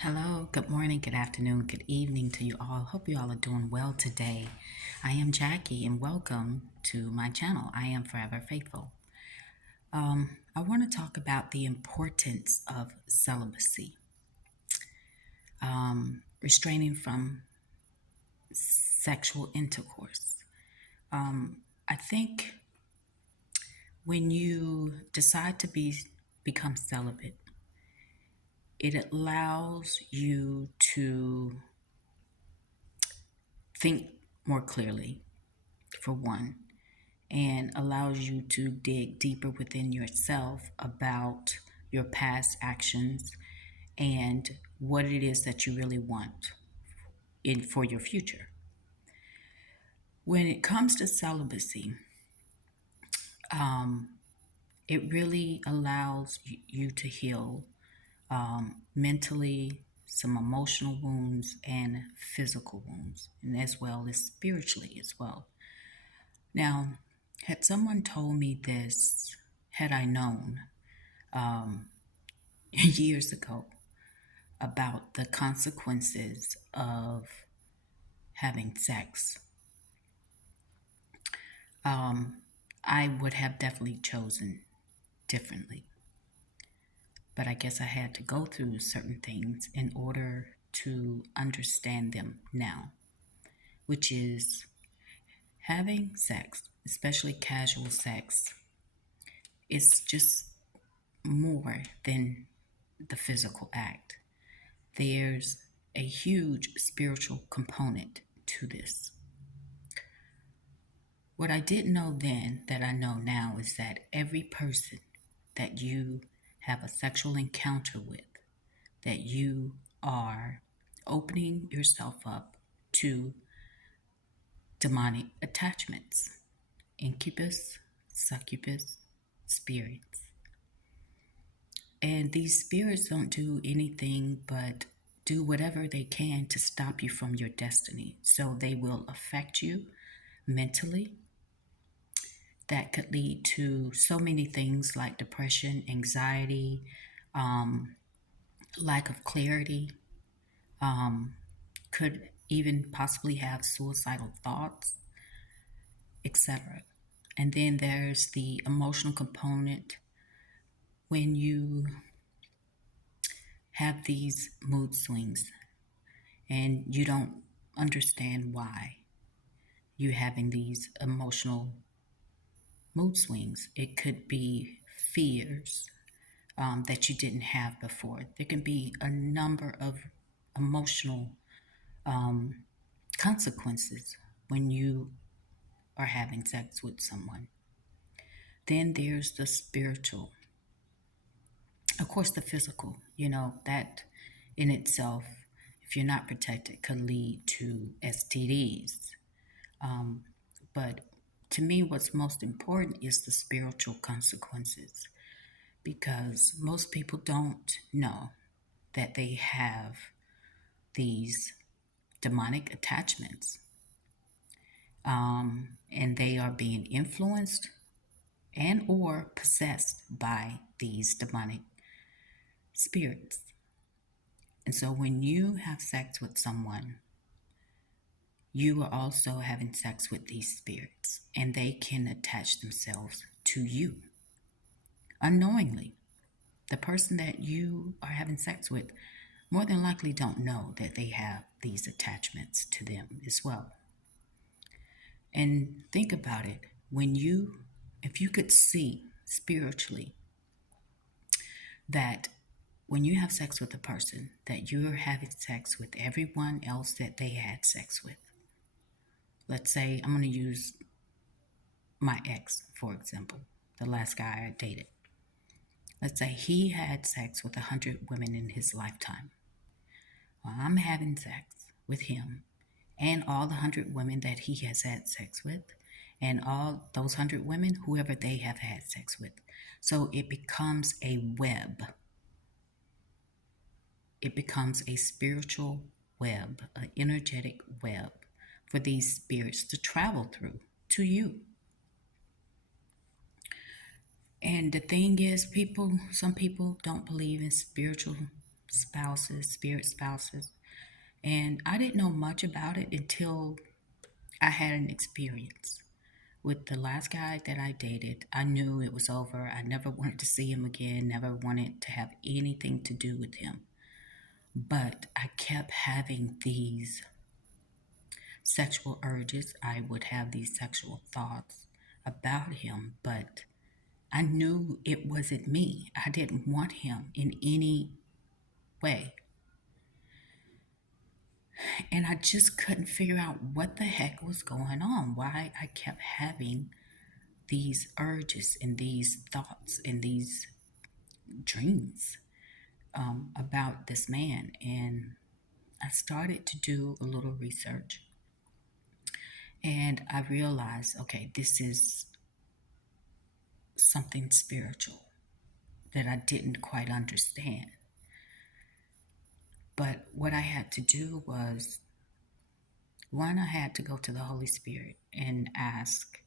Hello, good morning, good afternoon, good evening to you all. Hope you all are doing well today. I am Jackie and welcome to my channel. I am Forever Faithful. I want to talk about the importance of celibacy, restraining from sexual intercourse. I think when you decide to become celibate, it allows you to think more clearly, for one, and allows you to dig deeper within yourself about your past actions and what it is that you really want in for your future. When it comes to celibacy, um, it really allows you to heal mentally, some emotional wounds, and physical wounds, and as well as spiritually as well. Now, had someone told me this, had I known years ago about the consequences of having sex, I would have definitely chosen differently. But I guess I had to go through certain things in order to understand them now, which is having sex, especially casual sex, is just more than the physical act. There's a huge spiritual component to this. What I didn't know then that I know now is that every person that you have a sexual encounter with, that you are opening yourself up to demonic attachments, incubus, succubus, spirits. And these spirits don't do anything but do whatever they can to stop you from your destiny. So they will affect you mentally. That could lead to so many things like depression, anxiety, um, lack of clarity, could even possibly have suicidal thoughts, etc. And then there's the emotional component when you have these mood swings and you don't understand why you're having these emotional mood swings. It could be fears that you didn't have before. There can be a number of emotional consequences when you are having sex with someone. Then there's the spiritual. Of course, the physical, that in itself, if you're not protected, could lead to STDs. But to me, what's most important is the spiritual consequences because most people don't know that they have these demonic attachments, and they are being influenced and or possessed by these demonic spirits. And so when you have sex with someone, you are also having sex with these spirits, and they can attach themselves to you unknowingly. The person that you are having sex with more than likely don't know that they have these attachments to them as well. And think about it. If you could see spiritually that when you have sex with a person, that you're having sex with everyone else that they had sex with. Let's say I'm going to use my ex, for example, the last guy I dated. Let's say he had sex with 100 women in his lifetime. Well, I'm having sex with him and all the 100 women that he has had sex with, and all those 100 women, whoever they have had sex with. So it becomes a web. It becomes a spiritual web, an energetic web for these spirits to travel through to you. And the thing is, some people don't believe in spiritual spouses, spirit spouses. And I didn't know much about it until I had an experience. With the last guy that I dated, I knew it was over. I never wanted to see him again, never wanted to have anything to do with him. But I kept having these sexual urges. I would have these sexual thoughts about him, but I knew it wasn't me. I didn't want him in any way. And I just couldn't figure out what the heck was going on, why I kept having these urges and these thoughts and these dreams about this man. And I started to do a little research and I realized okay, this is something spiritual that I didn't quite understand. But what I had to do was one, I had to go to the Holy Spirit and ask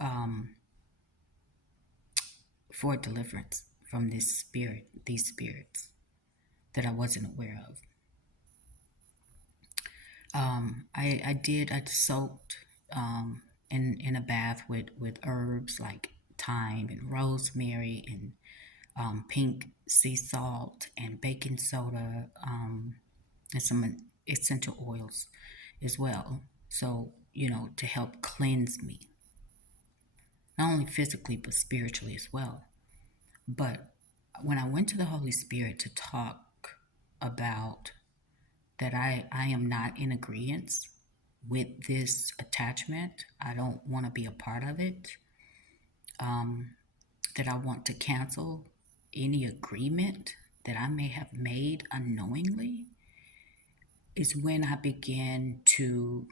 um, for deliverance from this spirit, these spirits that I wasn't aware of. I soaked in a bath with herbs like thyme and rosemary and pink sea salt and baking soda and some essential oils as well. So, to help cleanse me, not only physically but spiritually as well. But when I went to the Holy Spirit to talk about that I am not in agreement with this attachment, I don't want to be a part of it, that I want to cancel any agreement that I may have made unknowingly, is when I began to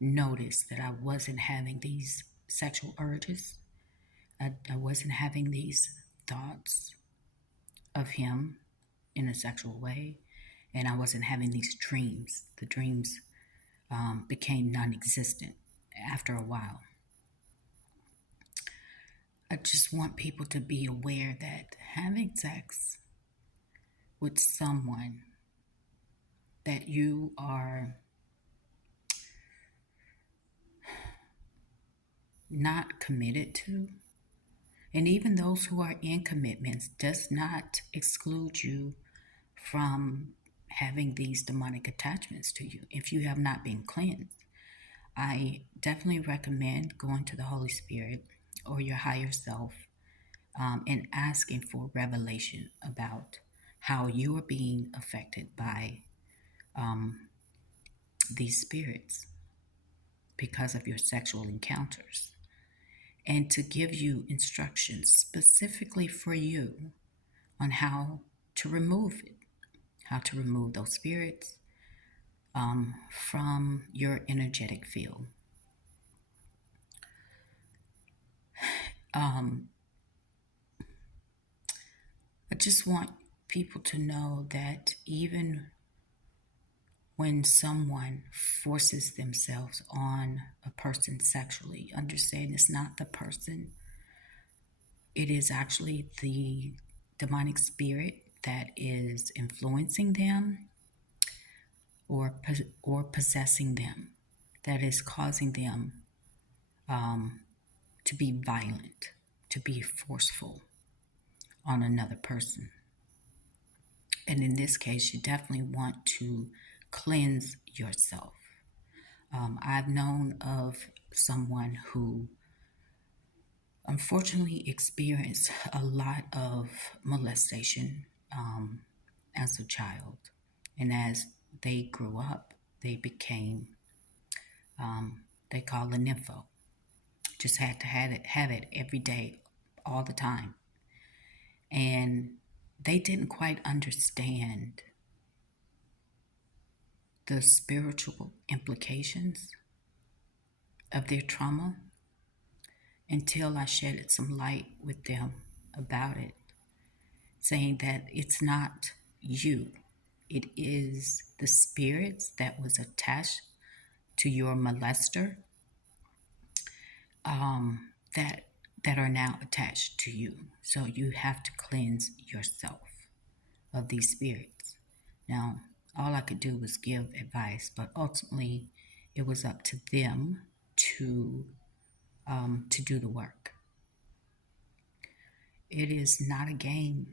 notice that I wasn't having these sexual urges. I wasn't having these thoughts of him in a sexual way, and I wasn't having these dreams. The dreams became non existent after a while. I just want people to be aware that having sex with someone that you are not committed to, and even those who are in commitments, does not exclude you from having these demonic attachments to you if you have not been cleansed. I definitely recommend going to the Holy Spirit or your higher self and asking for revelation about how you are being affected by these spirits because of your sexual encounters, and to give you instructions specifically for you on how to remove it, how to remove those spirits from your energetic field. Um, I just want people to know that even when someone forces themselves on a person sexually, understand it's not the person, it is actually the demonic spirit that is influencing them or possessing them, that is causing them to be violent, to be forceful on another person. And in this case, you definitely want to cleanse yourself. I've known of someone who unfortunately experienced a lot of molestation as a child. And as they grew up, they became, they call it nympho. Just had to have it every day, all the time. And they didn't quite understand the spiritual implications of their trauma until I shedded some light with them about it, saying that it's not you, it is the spirits that was attached to your molester that are now attached to you. So you have to cleanse yourself of these spirits. Now, all I could do was give advice, but ultimately, it was up to them to to do the work. It is not a game.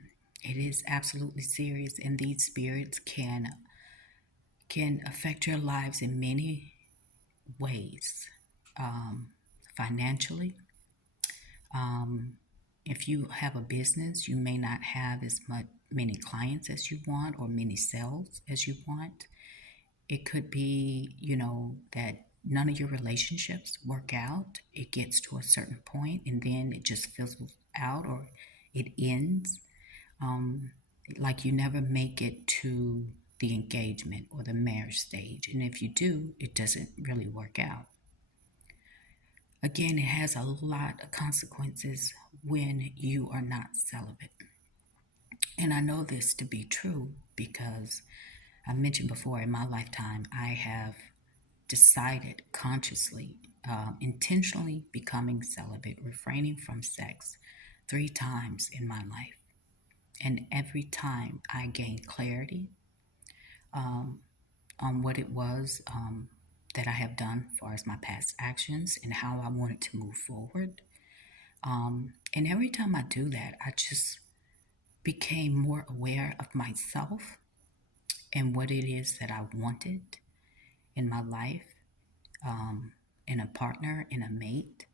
It is absolutely serious, and these spirits can affect your lives in many ways. Um, Financially, um, if you have a business, you may not have as much many clients as you want or many sales as you want. It could be, that none of your relationships work out. It gets to a certain point and then it just fizzles out or it ends. Um, like you never make it to the engagement or the marriage stage. And if you do, it doesn't really work out. Again, it has a lot of consequences when you are not celibate. And I know this to be true because I mentioned before in my lifetime, I have decided consciously, intentionally becoming celibate, refraining from sex 3 times in my life. And every time I gained clarity um, on what it was that I have done as far as my past actions and how I wanted to move forward. And every time I do that, I just became more aware of myself and what it is that I wanted in my life, in a partner, in a mate.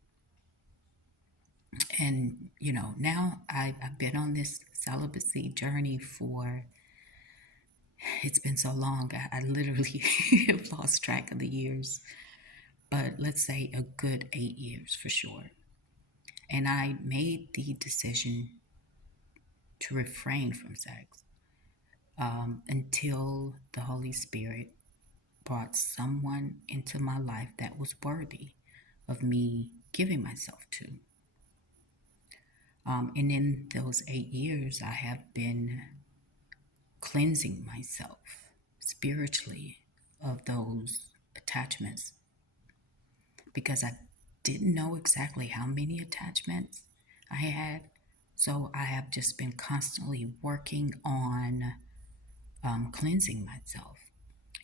And, now I've been on this celibacy journey for, it's been so long, I literally have lost track of the years, but let's say a good 8 years for sure. And I made the decision to refrain from sex until the Holy Spirit brought someone into my life that was worthy of me giving myself to. And in those 8 years, I have been cleansing myself spiritually of those attachments because I didn't know exactly how many attachments I had. So I have just been constantly working on cleansing myself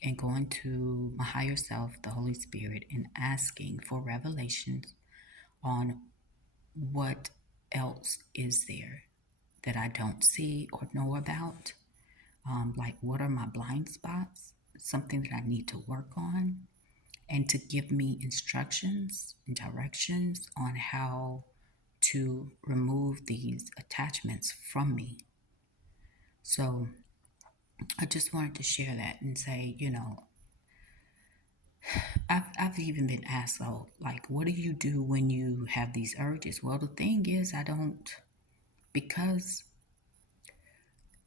and going to my higher self, the Holy Spirit, and asking for revelations on what else is there that I don't see or know about. Like, what are my blind spots? Something that I need to work on, and to give me instructions and directions on how to remove these attachments from me. So I just wanted to share that and say, I've even been asked, oh, like, what do you do when you have these urges? Well, the thing is, I don't, because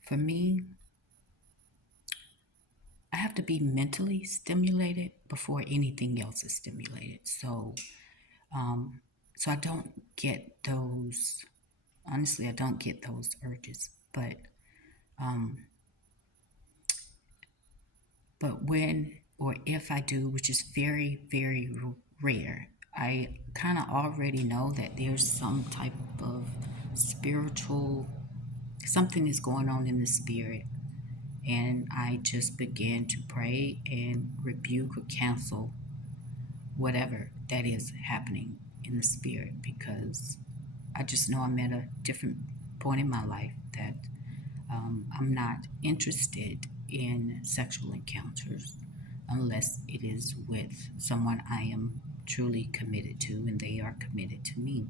for me, I have to be mentally stimulated before anything else is stimulated. Um, so I don't get those, honestly, I don't get those urges. Um, but when or if I do, which is very, very rare, I kind of already know that there's some type of spiritual, something is going on in the spirit. And I just began to pray and rebuke or cancel whatever that is happening in the spirit because I just know I'm at a different point in my life that I'm not interested in sexual encounters unless it is with someone I am truly committed to and they are committed to me.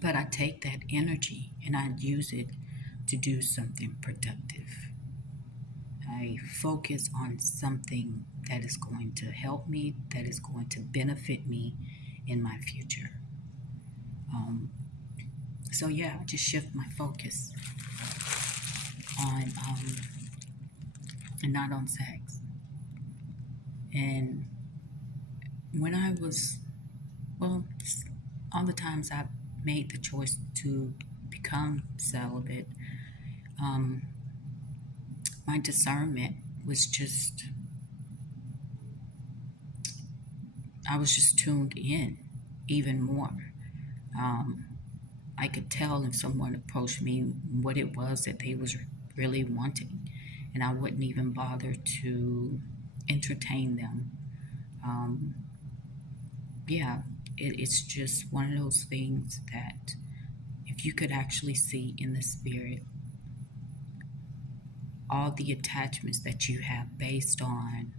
But I take that energy and I use it to do something productive. I focus on something that is going to help me, that is going to benefit me in my future. Um, so yeah, I just shift my focus on and not on sex. And when I was, well, all the times I made the choice to become celibate, um, my discernment was just, I was just tuned in even more. Um, I could tell if someone approached me what it was that they was really wanting, and I wouldn't even bother to entertain them. Um, yeah, it's just one of those things that if you could actually see in the spirit all the attachments that you have based on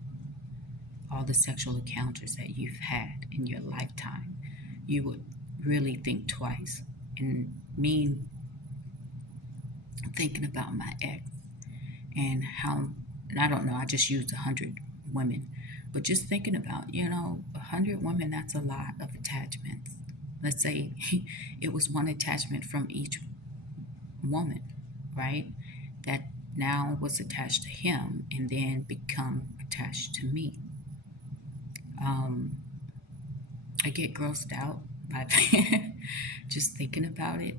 all the sexual encounters that you've had in your lifetime, you would really think twice. And me thinking about my ex and how, and I don't know, I just used 100 women, but just thinking about, 100 women, that's a lot of attachments. Let's say it was one attachment from each woman, right? That now was attached to him and then become attached to me. Um, I get grossed out by just thinking about it,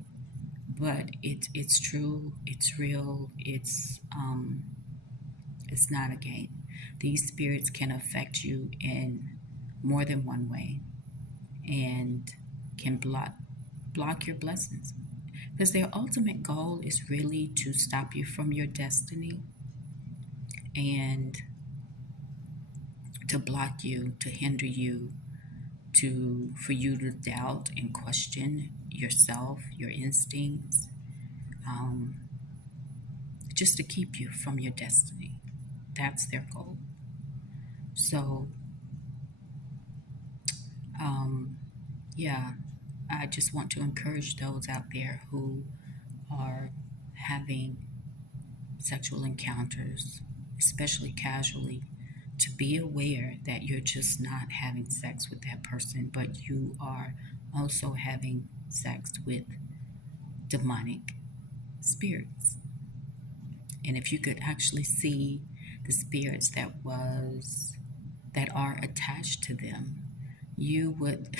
but it's true, it's real, it's not a game. These spirits can affect you in more than one way and can block your blessings because their ultimate goal is really to stop you from your destiny and to block you, to hinder you, to for you to doubt and question yourself, your instincts, um, just to keep you from your destiny. That's their goal. So, um, yeah, I just want to encourage those out there who are having sexual encounters, especially casually, to be aware that you're just not having sex with that person, but you are also having sex with demonic spirits. And if you could actually see the spirits that are attached to them, you would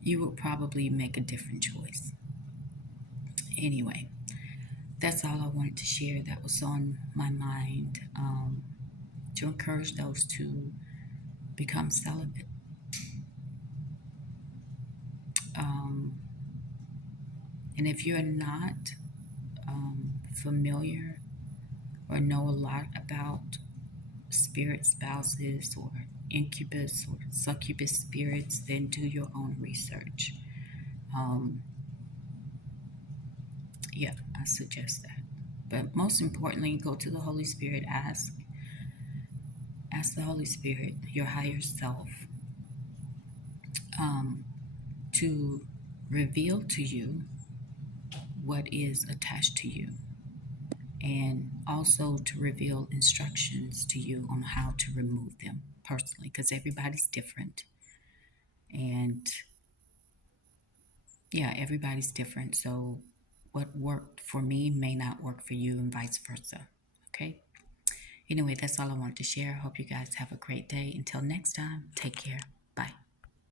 you would probably make a different choice. Anyway, that's all I wanted to share. That was on my mind, to encourage those to become celibate. Um, and if you're not familiar or know a lot about spirit spouses or incubus or succubus spirits, then do your own research. Um, yeah, I suggest that. But most importantly, go to the Holy Spirit. Ask the Holy Spirit, your higher self, um, to reveal to you what is attached to you, and also to reveal instructions to you on how to remove them personally, because everybody's different. And yeah, everybody's different. So what worked for me may not work for you, and vice versa. Okay. Anyway, that's all I wanted to share. Hope you guys have a great day. Until next time, take care.